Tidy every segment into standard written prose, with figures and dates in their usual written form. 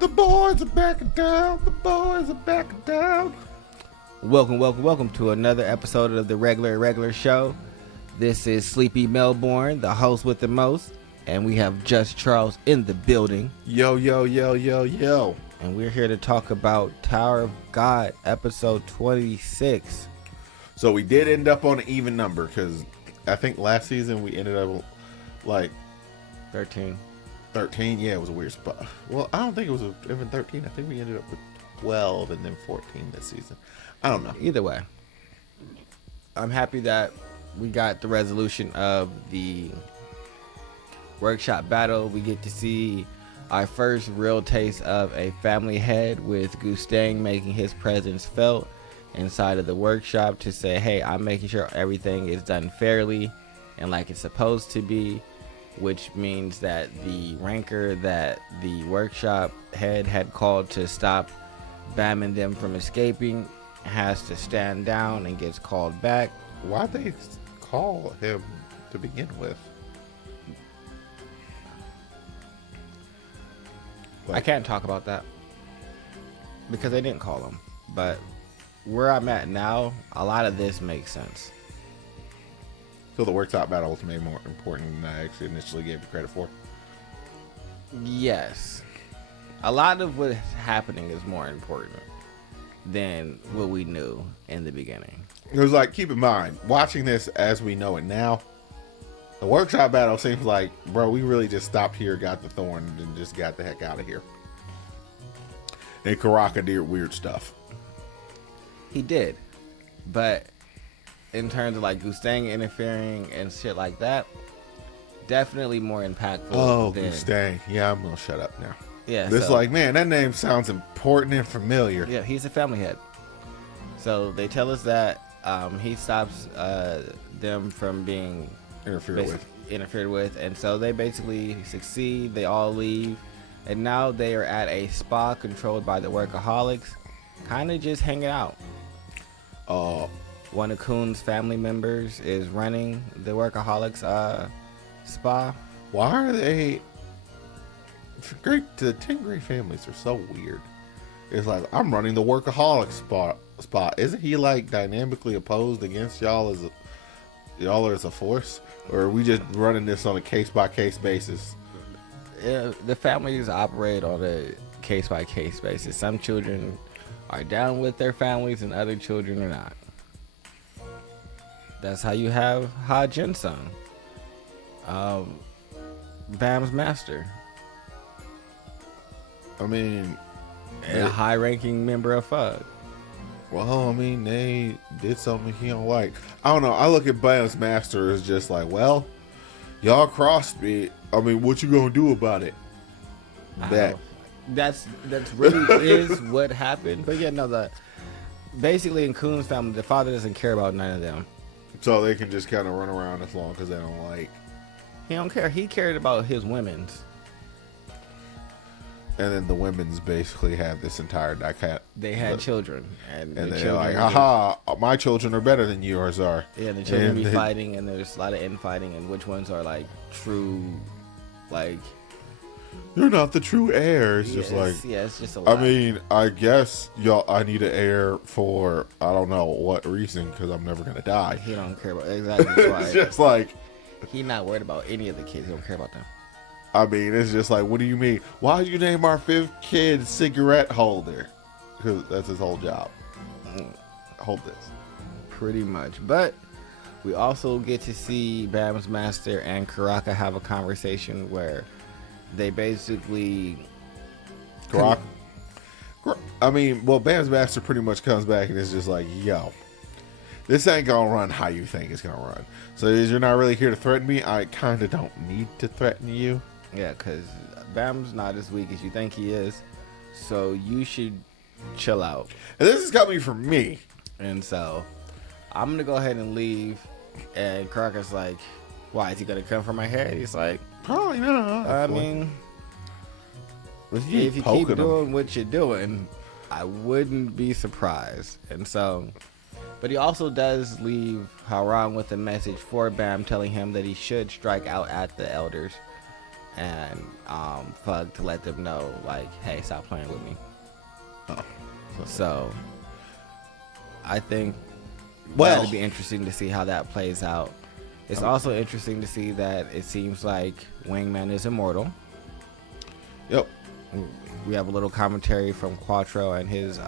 The boys are backing down. The boys are backing down. Welcome to another episode of the Irregular show. This is Sleepy Melbourne, the host with the most, and we have Just Charles in the building. Yo. And we're here to talk about Tower of God, episode 26. So we did end up on an even number because I think last season we ended up like 13. 13. Yeah, it was a weird spot. Well, I don't think it was even 13. I think we ended up with 12 and then 14 this season. I don't know. Either way, I'm happy that we got the resolution of the workshop battle. We get to see our first real taste of a family head, with Gustang making his presence felt inside of the workshop to say, hey, I'm making sure everything is done fairly and like it's supposed to be, which means that the ranker that the workshop head had called to stop Bam and them from escaping has to stand down and gets called back. Why'd they call him to begin with? I can't talk about that because they didn't call him. But where I'm at now, a lot of this makes sense. So the workshop battle was made more important than I actually initially gave it credit for? Yes. A lot of what's happening is more important than what we knew in the beginning. It was like, keep in mind, watching this as we know it now, the workshop battle seems like, bro, we really just stopped here, got the thorn, and just got the heck out of here. And Karaka did weird stuff. He did. But in terms of like Gustang interfering and shit like that, definitely more impactful. Oh, than Gustang. Yeah, I'm going to shut up now. Yeah. It's like, man, that name sounds important and familiar. Yeah, he's a family head. So they tell us that he stops them from being interfered with, and so they basically succeed. They all leave, and now they are at a spa controlled by the workaholics, kind of just hanging out. One of Kuhn's family members is running the workaholics spa. Why are they the 10 Gray families are so weird? It's like, I'm running the workaholic spot. Isn't he like dynamically opposed against y'all as a force? Or are we just running this on a case-by-case basis? Yeah, the families operate on a case-by-case basis. Some children are down with their families and other children are not. That's how you have Ha Jinsung, Bam's master. I mean, a high-ranking member of FUD. Well, I mean, they did something he don't like. I don't know. I look at Bam's master as just like, well, y'all crossed me. I mean, what you gonna do about it? That's really is what happened. But yeah, no, basically in Kuhn's family, the father doesn't care about none of them. So they can just kind of run around as long as they don't like. He don't care. He cared about his women's. And then the women's basically had this entire They had children, and they're like, "Aha! My children are better than yours are." Yeah, the children be fighting, and there's a lot of infighting, and which ones are like true, like you're not the true heir. It's just like, yeah, it's just a lot. I mean, I guess I need an heir for I don't know what reason because I'm never gonna die. He don't care about exactly. Why. It's just like he not worried about any of the kids. He don't care about them. I mean, it's just like, what do you mean? Why'd you name our 5th kid cigarette holder? Because that's his whole job. Hold this. Pretty much. But we also get to see Bam's master and Karaka have a conversation where they basically... Bam's master pretty much comes back and is just like, yo, this ain't gonna run how you think it's gonna run. So you're not really here to threaten me? I kind of don't need to threaten you. Yeah, because Bam's not as weak as you think he is. So you should chill out. And this is coming from me. And so I'm going to go ahead and leave. And Crocker's like, why? Is he going to come for my head? He's like, probably not. I mean, if you keep doing what you're doing, I wouldn't be surprised. And so, but he also does leave Haran with a message for Bam telling him that he should strike out at the elders and Fug to let them know, like, hey, stop playing with me. Oh. So I think Well, it'll be interesting to see how that plays out. It's also interesting to see that it seems like Wingman is immortal. Yep. We have a little commentary from Quattro and his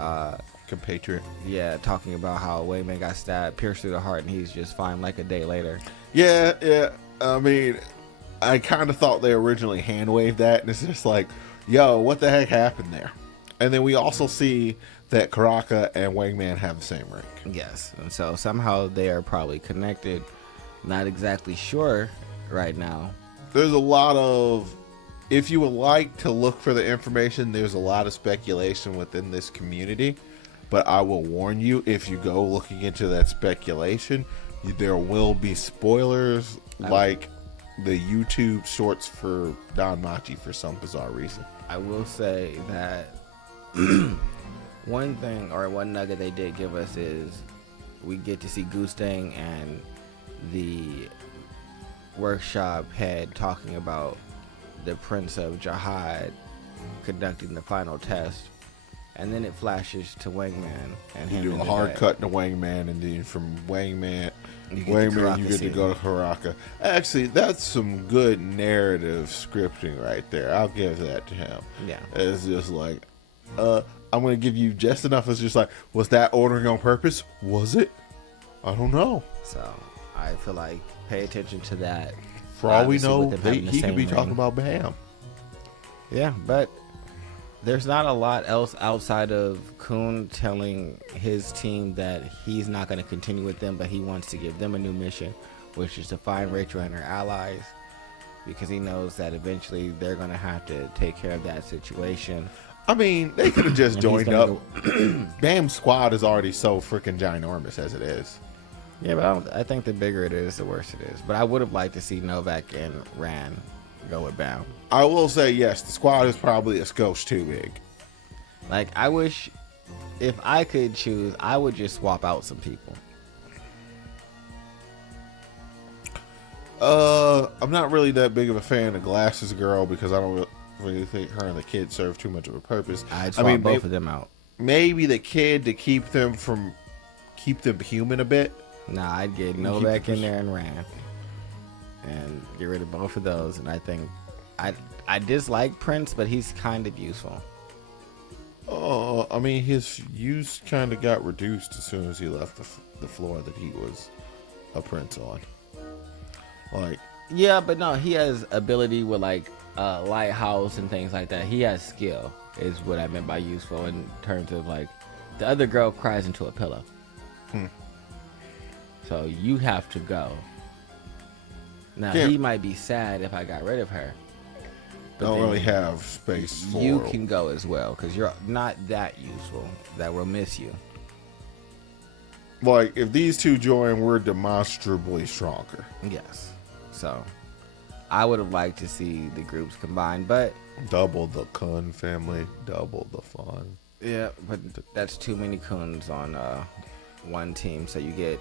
compatriot. yeah, talking about how Wingman got stabbed, pierced through the heart, and he's just fine like a day later. Yeah. I mean, I kind of thought they originally hand waved that, and it's just like, yo, what the heck happened there? And then we also see that Karaka and Wingman have the same rank. Yes, and so somehow they are probably connected. Not exactly sure right now. There's a lot of, if you would like to look for the information, there's a lot of speculation within this community. But I will warn you, if you go looking into that speculation, there will be spoilers like the YouTube shorts for Don Machi for some bizarre reason. I will say that one thing or one nugget they did give us is we get to see Goostang and the workshop head talking about the Prince of Jihad conducting the final test, and then it flashes to Wingman and him. You do a hard cut to Wingman, and then from Wingman you get to go to Karaka. Actually, that's some good narrative scripting right there. I'll give that to him. Yeah, it's just like, I'm gonna give you just enough. It's just like, was that ordering on purpose? Was it? I don't know. So I feel like pay attention to that. For all we know, he could be talking about Bam. Yeah, but there's not a lot else outside of Kun telling his team that he's not going to continue with them, but he wants to give them a new mission, which is to find Rachel and her allies, because he knows that eventually they're going to have to take care of that situation. I mean, they could have just joined up. Bam's squad is already so freaking ginormous as it is. Yeah, but I think the bigger it is, the worse it is. But I would have liked to see Novak and Ran go with Bam. I will say, yes, the squad is probably a skosh too big. Like, I wish, if I could choose, I would just swap out some people. I'm not really that big of a fan of Glasses Girl because I don't really think her and the kid serve too much of a purpose. I'd swap both of them out. Maybe the kid to keep them human a bit. Nah, I'd get Novak in there and Ran, and get rid of both of those. And I think I dislike Prince, but he's kind of useful. I mean, his use kind of got reduced as soon as he left the floor that he was a Prince on. Like, yeah, but no, he has ability with like Lighthouse and things like that. He has skill, is what I meant by useful in terms of like the other girl cries into a pillow. So you have to go. Now, he might be sad if I got rid of her. But don't really have space for you can go as well, because you're not that useful that we'll miss you. Like, if these two join, we're demonstrably stronger. Yes. So, I would have liked to see the groups combined, but... Double the Kun family, double the fun. Yeah, but that's too many Kuns on one team, so you get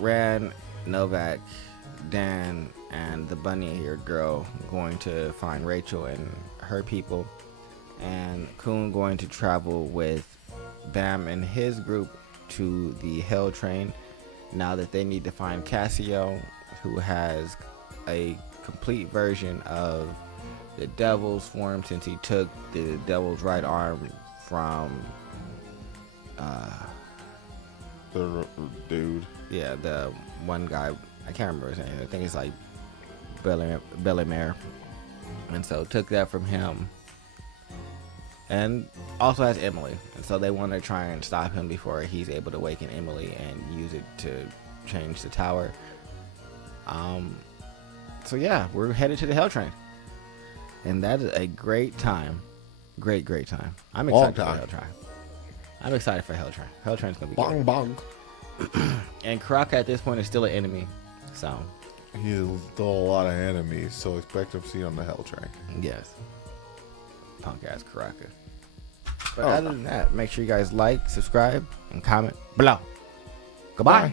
Ran, Novak, Dan, and the bunny-haired girl going to find Rachel and her people, and Kun going to travel with Bam and his group to the Hell Train, now that they need to find Cassio, who has a complete version of the Devil's form, since he took the Devil's right arm from the dude. Yeah, the one guy, I can't remember his name. I think it's like Bellemare. And so took that from him. And also has Emily. And so they want to try and stop him before he's able to awaken Emily and use it to change the tower. So yeah, we're headed to the Hell Train. And that is a great time. Great time. I'm excited for Hell Train. I'm excited for Hell Train. Hell Train's gonna be good. Bong. And Karaka at this point is still an enemy, so he's still a lot of enemies. So expect him to see on the Hell Train. Yes, punk ass Karaka. But other than that, make sure you guys like, subscribe, and comment below. Goodbye. Bye.